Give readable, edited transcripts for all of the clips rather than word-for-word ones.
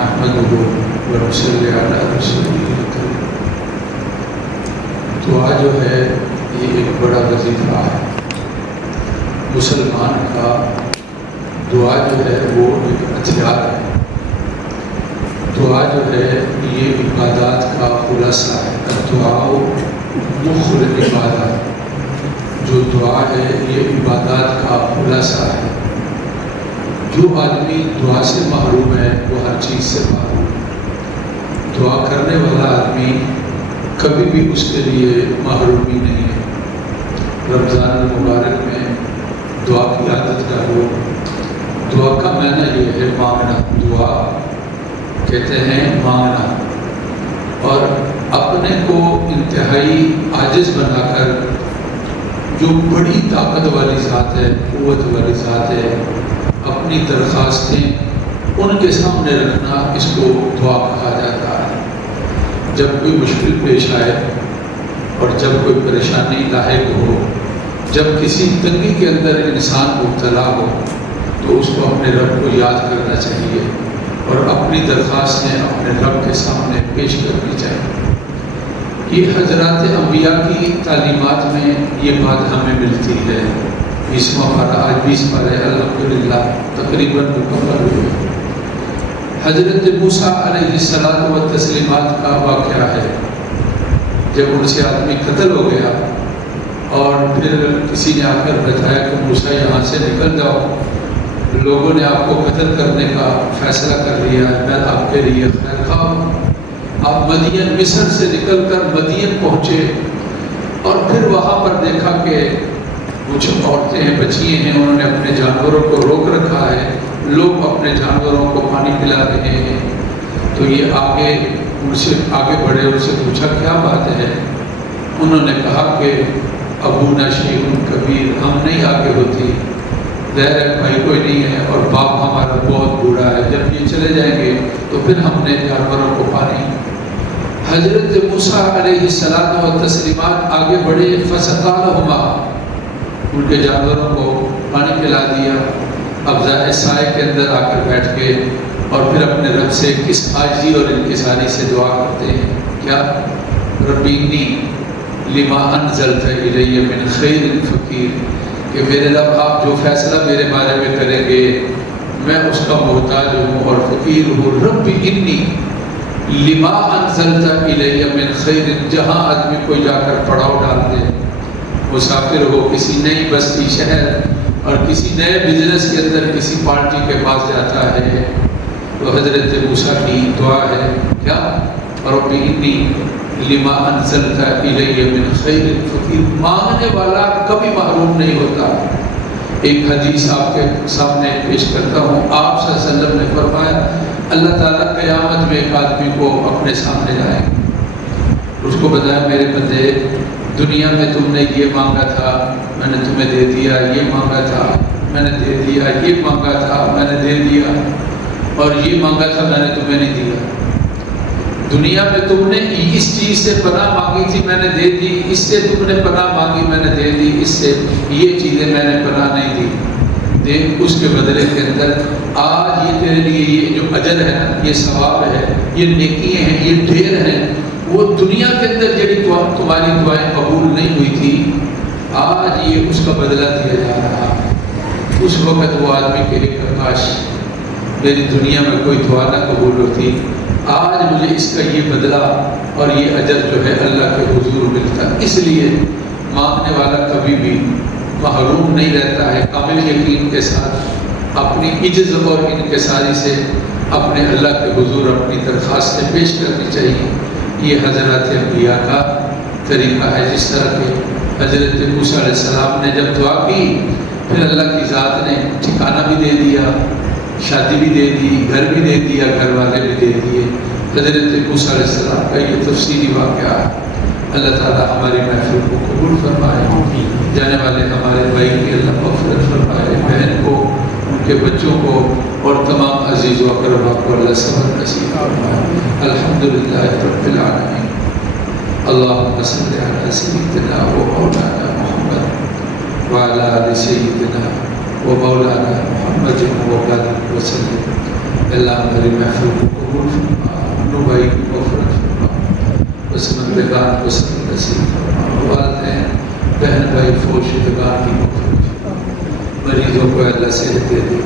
نحمده ونصلي علی رسولہ الکریم۔ دعا جو ہے یہ ایک بڑا وظیفہ ہے مسلمان کا۔ دعا جو ہے وہ ایک ہتھیار ہے۔ دعا جو ہے یہ عبادات کا خلاصہ ہے۔ الدعاء مخ العبادات، جو دعا ہے یہ عبادات کا خلاصہ ہے۔ جو آدمی دعا سے محروم ہے وہ ہر چیز سے محروم ہے۔ دعا کرنے والا آدمی کبھی بھی اس کے لیے محرومی نہیں ہے۔ رمضان المبارک میں دعا کی عادت کرو۔ دعا کا معنی یہ ہے مانگنا۔ دعا کہتے ہیں مانگنا، اور اپنے کو انتہائی عاجز بنا کر جو بڑی طاقت والی ذات ہے، قوت والی ذات ہے، اپنی درخواستیں ان کے سامنے رکھنا، اس کو دعا کہا جاتا ہے۔ جب کوئی مشکل پیش آئے اور جب کوئی پریشانی لاحق ہو، جب کسی تنگی کے اندر انسان مبتلا ہو، تو اس کو اپنے رب کو یاد کرنا چاہیے اور اپنی درخواستیں اپنے رب کے سامنے پیش کرنی چاہیے۔ یہ حضرات انبیاء کی تعلیمات میں یہ بات ہمیں ملتی ہے۔ 20واں پارہ، آج 20 پارے الحمدللہ تقریباً مکمل ہوئے۔ حضرت موسیٰ علیہ السلام و تسلیمات کا واقعہ ہے۔ جب ان سے آدمی قتل ہو گیا اور پھر کسی نے آ کر بتایا کہ موسیٰ یہاں سے نکل جاؤ، لوگوں نے آپ کو قتل کرنے کا فیصلہ کر لیا ہے، میں آپ کے لیے خیر خواہ ہوں۔ آپ مدین، مصر سے نکل کر مدین پہنچے اور پھر وہاں پر دیکھا کہ کچھ عورتیں ہیں، بچیاں ہیں، انہوں نے اپنے جانوروں کو روک رکھا ہے، لوگ اپنے جانوروں کو پانی پلا رہے ہیں۔ تو یہ آگے ان سے آگے بڑھے، ان سے پوچھا کیا بات ہے؟ انہوں نے کہا کہ ابونا شیخ کبیر، ہم نہیں آگے ہوتی، ظاہر ہے بھائی کوئی نہیں ہے اور باپ ہمارا بہت بوڑھا ہے، جب یہ چلے جائیں گے تو پھر ہم نے جانوروں کو پانی۔ حضرت موسیٰ علیہ السلام و تسلیمات آگے بڑھے، فسقالہما، ان کے جانوروں کو پانی پلا دیا۔ اب سائے کے اندر آ کر بیٹھ کے اور پھر اپنے رب سے کس عاجزی اور انکساری سے دعا کرتے ہیں، کیا؟ ربی انی لما انزلت الی من خیر فقیر، کہ میرے رب آپ جو فیصلہ میرے بارے میں کریں گے میں اس کا محتاج ہوں اور فقیر ہوں۔ ربی انی لما انزلت الی من خیر، جہاں آدمی کوئی جا کر پڑاؤ ڈال دے، مسافر ہو کسی نئی بستی شہر اور کسی نئے بزنس کے اندر کسی پارٹی کے پاس جاتا ہے، تو حضرت موسیٰ کی دعا ہے کیا؟ رب انی لما انزلت الی من خیر فقیر۔ مانگنے والا کبھی محروم نہیں ہوتا۔ ایک حدیث آپ کے سامنے پیش کرتا ہوں۔ آپ صلی اللہ علیہ وسلم نے فرمایا اللہ تعالیٰ قیامت میں ایک آدمی کو اپنے سامنے لائے، اس کو بتایا میرے بندے، دنیا میں تم نے یہ مانگا تھا میں نے تمہیں دے دیا، یہ مانگا تھا میں نے دے دیا، یہ مانگا تھا میں نے دے دیا، اور یہ مانگا تھا میں نے تمہیں نہیں دیا۔ دنیا میں تم نے اس چیز سے پناہ مانگی تھی میں نے دے دی، اس سے تم نے پناہ مانگی میں نے دے دی، اس سے یہ چیزیں میں نے پناہ نہیں دی۔ دیکھ اس کے بدلے کے اندر آج یہ تیرے لیے یہ جو اجر ہے نا، یہ ثواب ہے، یہ نیکیاں ہیں، یہ ڈھیر ہیں، وہ دنیا کے اندر جڑی تمہاری دعائیں قبول نہیں ہوئی تھی، آج یہ اس کا بدلہ دیا جا رہا ہے۔ اس وقت وہ آدمی کہے کہ کاش میری دنیا میں کوئی دعا نہ قبول ہوتی، آج مجھے اس کا یہ بدلہ اور یہ اجر جو ہے اللہ کے حضور ملتا۔ اس لیے مانگنے والا کبھی بھی محروم نہیں رہتا ہے۔ کامل یقین کے ساتھ اپنی عجز اور انکساری سے اپنے اللہ کے حضور اپنی درخواستیں پیش کرنی چاہیے۔ یہ حضرات انبیاء کا طریقہ ہے۔ جس طرح کہ حضرت موسیٰ علیہ السلام نے جب دعا کی، پھر اللہ کی ذات نے ٹھکانہ بھی دے دیا، شادی بھی دے دی، گھر بھی دے دیا، گھر والے بھی دے دیے۔ حضرت موسیٰ علیہ السلام کا یہ تفصیلی واقعہ ہے۔ اللہ تعالیٰ ہماری محفل کو قبول فرمائے، جانے والے ہمارے بھائی کی اللہ مغفرت فرمائے، بہن کو، ان کے بچوں کو اور تمام عزیز و اقربا کو اللہ صبر نصیب فرمائے۔ الحمدللہ رب العالمین۔ اللہم صل علی سیدنا و مولانا محمد وعلی آل سیدنا و مولانا محمد وسلم اللہ ہماری محفل کو قبول فرما، نبائی کو مغفرت فرما، پسماندگان کو صبر نصیب فرما، والدین بہن بھائی فوج شدگان کی مغفرت فرما، مریضوں کو اللہ صحت دے دے،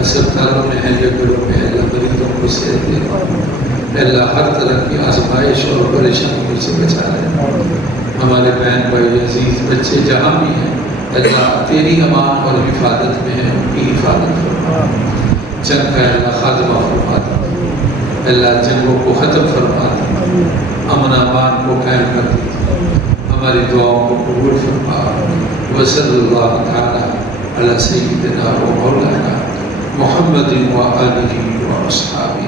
اسپتالوں میں ہے یا گھروں میں اللہ مریضوں کو صحت دے، اللہ ہر طرح کی آزمائش اور پریشانیوں سے بچا لے۔ ہمارے بہن بھائی عزیز بچے جہاں بھی ہیں اللہ تیری امان اور حفاظت میں ہے، ان کی حفاظت فرما، جنگ کا اللہ خاتمہ فرما دے، اللہ جنگوں کو ختم فرما دے، امن امان کو قائم کر دے، ہماری دعاؤں کو قبول فرما۔ وصلی اللہ تعالی علی سیدنا و مولانا محمد و آلہ و اصحابہ۔